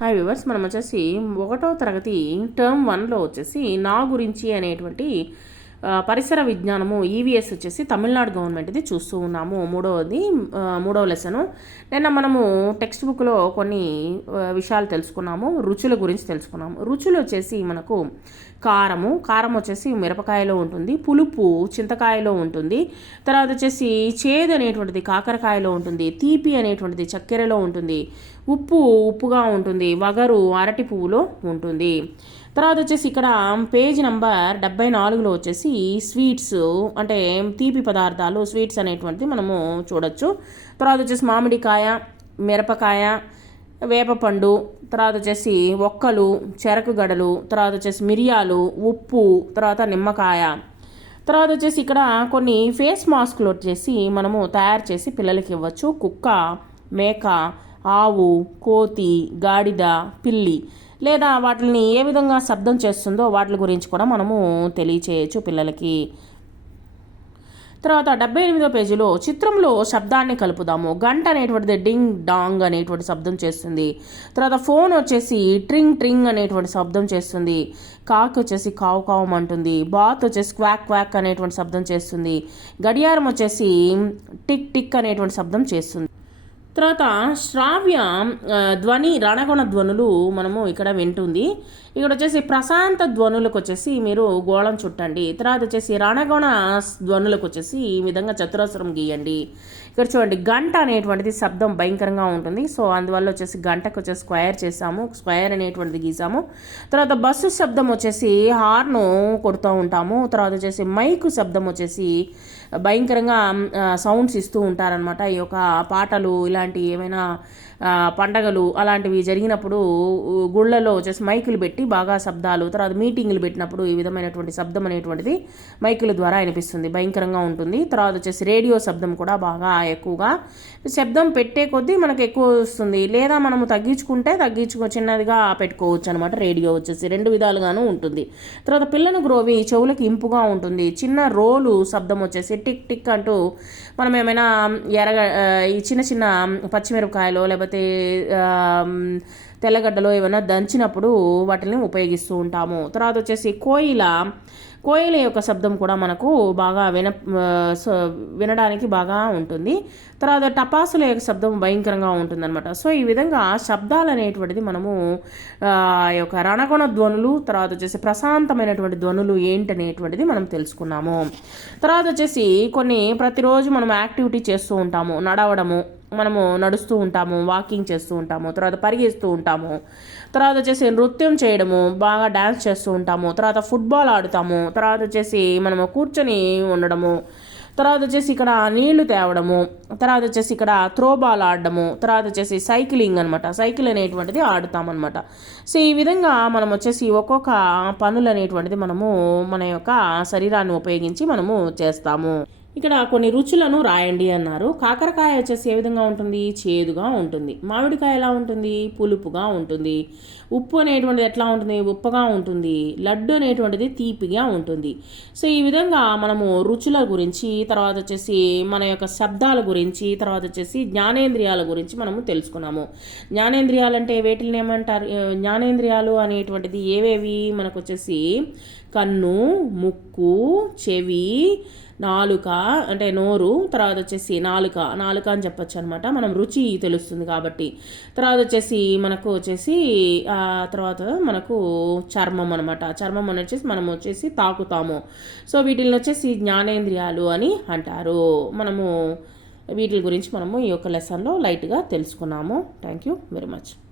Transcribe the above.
Hi viewers మనం వచ్చేసి ఒకటో తరగతి టర్మ్ వన్లో వచ్చేసి నా గురించి అనేటువంటి పరిసర విజ్ఞానము ఈవీఎస్ వచ్చేసి తమిళనాడు గవర్నమెంట్ది చూస్తూ ఉన్నాము. మూడవది మూడవ లెసను నిన్న మనము టెక్స్ట్ బుక్లో కొన్ని విషయాలు తెలుసుకున్నాము. రుచుల గురించి తెలుసుకున్నాము. రుచులు వచ్చేసి మనకు కారము కారం వచ్చేసి మిరపకాయలో ఉంటుంది పులుపు చింతకాయలో ఉంటుంది తర్వాత వచ్చేసి చేదు అనేటువంటిది కాకరకాయలో ఉంటుంది తీపి అనేటువంటిది చక్కెరలో ఉంటుంది ఉప్పు ఉప్పుగా ఉంటుంది వగరు అరటి పువ్వులో ఉంటుంది. తర్వాత వచ్చేసి ఇక్కడ పేజ్ నంబర్ డెబ్బై నాలుగులో వచ్చేసి స్వీట్స్ అంటే తీపి పదార్థాలు స్వీట్స్ అనేటువంటిది మనము చూడొచ్చు. తర్వాత వచ్చేసి మామిడికాయ మిరపకాయ వేపపండు తర్వాత వచ్చేసి ఒక్కలు చెరకు గడలు తర్వాత వచ్చేసి మిరియాలు ఉప్పు తర్వాత నిమ్మకాయ. తర్వాత వచ్చేసి ఇక్కడ కొన్ని ఫేస్ మాస్కులు వచ్చేసి మనము తయారు చేసి పిల్లలకి ఇవ్వచ్చు. కుక్క మేక ఆవు కోతి గాడిద పిల్లి లేదా వాటిని ఏ విధంగా శబ్దం చేస్తుందో వాటి గురించి కూడా మనము తెలియచేయచ్చు పిల్లలకి. తర్వాత డెబ్బై ఎనిమిదో పేజీలో చిత్రంలో శబ్దాన్ని కలుపుదాము. గంట అనేటువంటిది డింగ్ డాంగ్ అనేటువంటి శబ్దం చేస్తుంది. తర్వాత ఫోన్ వచ్చేసి ట్రింగ్ ట్రింగ్ అనేటువంటి శబ్దం చేస్తుంది. కాక్ వచ్చేసి కావు కావం అంటుంది. బాత్ వచ్చేసి క్వాక్ క్వాక్ అనేటువంటి శబ్దం చేస్తుంది. గడియారం వచ్చేసి టిక్ టిక్ అనేటువంటి శబ్దం చేస్తుంది. తర్వాత శ్రావ్య ధ్వని రణగుణ ధ్వనులు మనము ఇక్కడ వింటుంది. ఇక్కడ వచ్చేసి ప్రశాంత ధ్వనులకు వచ్చేసి మీరు గోళం చుట్టండి. తర్వాత వచ్చేసి రణగుణ ధ్వనులకు వచ్చేసి ఈ విధంగా చతురస్రం గీయండి. ఇక్కడ చూడండి గంట అనేటువంటిది శబ్దం భయంకరంగా ఉంటుంది. సో అందువల్ల వచ్చేసి గంటకు వచ్చేసి స్క్వేర్ చేసాము స్క్వేర్ అనేటువంటిది గీసాము తర్వాత బస్సు శబ్దం వచ్చేసి హార్ను కొడుతూ ఉంటాము. తర్వాత వచ్చేసి మైకు శబ్దం వచ్చేసి భయంకరంగా సౌండ్స్ ఇస్తూ ఉంటారనమాట ఈ యొక్క పాటలు ఇలా ఇలాంటి ఏమైనా పండగలు అలాంటివి జరిగినప్పుడు గుళ్ళలో వచ్చేసి మైకులు పెట్టి బాగా శబ్దాలు తర్వాత మీటింగులు పెట్టినప్పుడు ఈ విధమైనటువంటి శబ్దం అనేటువంటిది మైకుల ద్వారా వినిపిస్తుంది భయంకరంగా ఉంటుంది. తర్వాత వచ్చేసి రేడియో శబ్దం కూడా బాగా ఎక్కువగా శబ్దం పెట్టే కొద్దీ మనకు ఎక్కువ వస్తుంది. లేదా మనము తగ్గించుకుంటే తగ్గించుకో చిన్నదిగా పెట్టుకోవచ్చు అనమాట రేడియో వచ్చేసి రెండు విధాలుగాను ఉంటుంది. తర్వాత పిల్లను గ్రోవి చెవులకు ఇంపుగా ఉంటుంది. చిన్న రోలు శబ్దం వచ్చేసి టిక్ టిక్ అంటూ మనం ఏమైనా ఎరగ ఈ చిన్న చిన్న పచ్చిమిరపకాయలు లేకపోతే ਅਤੇ తెల్లగడ్డలో ఏమైనా దంచినప్పుడు వాటిని ఉపయోగిస్తూ ఉంటాము. తర్వాత వచ్చేసి కోయిల. కోయిల యొక్క శబ్దం కూడా మనకు బాగా విన వినడానికి బాగా ఉంటుంది. తర్వాత టపాసుల యొక్క శబ్దం భయంకరంగా ఉంటుందన్నమాట. సో ఈ విధంగా శబ్దాలు అనేటువంటిది మనము యొక్క రణగుణ ధ్వనులు తర్వాత వచ్చేసి ప్రశాంతమైనటువంటి ధ్వనులు ఏంటనేటువంటిది మనం తెలుసుకున్నాము. తర్వాత వచ్చేసి కొన్ని ప్రతిరోజు మనం యాక్టివిటీ చేస్తూ ఉంటాము. నడవడము మనము నడుస్తూ ఉంటాము వాకింగ్ చేస్తూ ఉంటాము తర్వాత పరిగెస్తూ ఉంటాము. తర్వాత వచ్చేసి నృత్యం చేయడము బాగా డ్యాన్స్ చేస్తూ ఉంటాము. తర్వాత ఫుట్బాల్ ఆడుతాము. తర్వాత వచ్చేసి మనము కూర్చొని ఉండడము. తర్వాత వచ్చేసి ఇక్కడ నీళ్ళు తేవడము. తర్వాత వచ్చేసి ఇక్కడ త్రోబాల్ ఆడడము. తర్వాత వచ్చేసి సైక్లింగ్ అనమాట సైకిల్ అనేటువంటిది ఆడుతామన్నమాట. సో ఈ విధంగా మనం వచ్చేసి ఒక్కొక్క పనులు అనేటువంటిది మనము మన యొక్క శరీరాన్ని ఉపయోగించి మనము చేస్తాము. ఇక్కడ కొన్ని రుచులను రాయండి అన్నారు. కాకరకాయ వచ్చేసి ఏ విధంగా ఉంటుంది? చేదుగా ఉంటుంది. మామిడికాయ ఎలా ఉంటుంది? పులుపుగా ఉంటుంది. ఉప్పు అనేటువంటిది ఎట్లా ఉంటుంది? ఉప్పగా ఉంటుంది. లడ్డు అనేటువంటిది తీపిగా ఉంటుంది. సో ఈ విధంగా మనము రుచుల గురించి తర్వాత వచ్చేసి మన యొక్క శబ్దాల గురించి తర్వాత వచ్చేసి జ్ఞానేంద్రియాల గురించి మనము తెలుసుకున్నాము. జ్ఞానేంద్రియాలు అంటే వేటిని ఏమంటారు? జ్ఞానేంద్రియాలు అనేటువంటిది ఏవేవి? మనకు వచ్చేసి కన్ను ముక్కు చెవి నాలుక అంటే నోరు తర్వాత వచ్చేసి నాలుక నాలుక అని చెప్పొచ్చు అనమాట మనం రుచి తెలుస్తుంది కాబట్టి. తర్వాత వచ్చేసి మనకు వచ్చేసి తర్వాత మనకు చర్మం అనమాట చర్మం అని వచ్చేసి మనం వచ్చేసి తాకుతాము. సో వీటిని వచ్చేసి జ్ఞానేంద్రియాలు అని అంటారు. మనము వీటి గురించి మనము ఈ యొక్క లెసన్లో లైట్గా తెలుసుకున్నాము. Thank you very much.